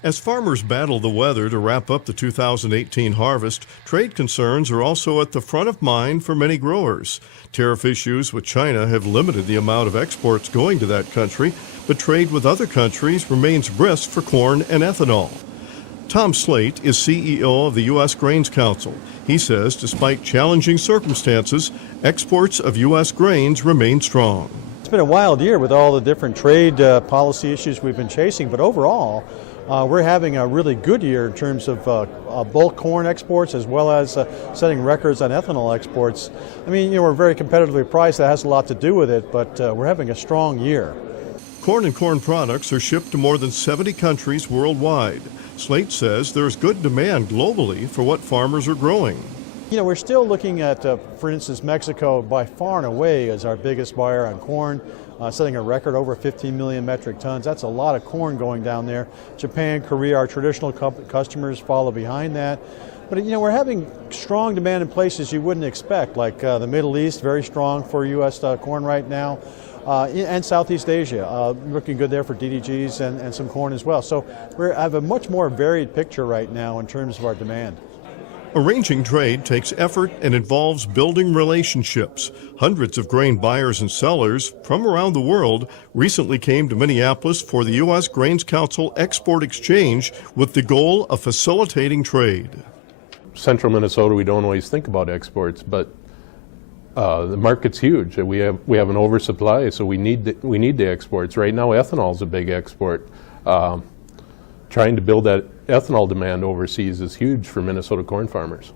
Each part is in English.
As farmers battle the weather to wrap up the 2018 harvest, trade concerns are also at the front of mind for many growers. Tariff issues with China have limited the amount of exports going to that country, but trade with other countries remains brisk for corn and ethanol. Tom Slate is CEO of the U.S. Grains Council. He says despite challenging circumstances, exports of U.S. grains remain strong. It's been a wild year with all the different trade policy issues we've been chasing, but overall, we're having a really good year in terms of bulk corn exports as well as setting records on ethanol exports. I mean, we're very competitively priced. That has a lot to do with it, but we're having a strong year. Corn and corn products are shipped to more than 70 countries worldwide. Slate says there's good demand globally for what farmers are growing. We're still looking at, for instance, Mexico by far and away as our biggest buyer on corn, setting a record over 15 million metric tons. That's a lot of corn going down there. Japan, Korea, our traditional customers follow behind that. But we're having strong demand in places you wouldn't expect, like the Middle East, very strong for U.S. Corn right now, and Southeast Asia, looking good there for DDGs and some corn as well. So we have a much more varied picture right now in terms of our demand. Arranging trade takes effort and involves building relationships. Hundreds of grain buyers and sellers from around the world recently came to Minneapolis for the U.S. Grains Council Export Exchange with the goal of facilitating trade. Central Minnesota, we don't always think about exports, but the market's huge. We have an oversupply, so we need the exports. Right now, ethanol is a big export. Trying to build that ethanol demand overseas is huge for Minnesota corn farmers.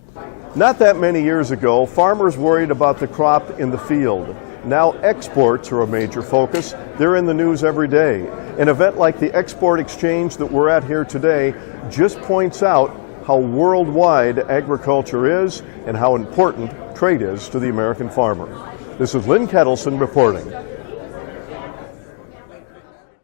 Not that many years ago, farmers worried about the crop in the field. Now exports are a major focus. They're in the news every day. An event like the Export Exchange that we're at here today just points out how worldwide agriculture is and how important trade is to the American farmer. This is Lynn Ketelsen reporting.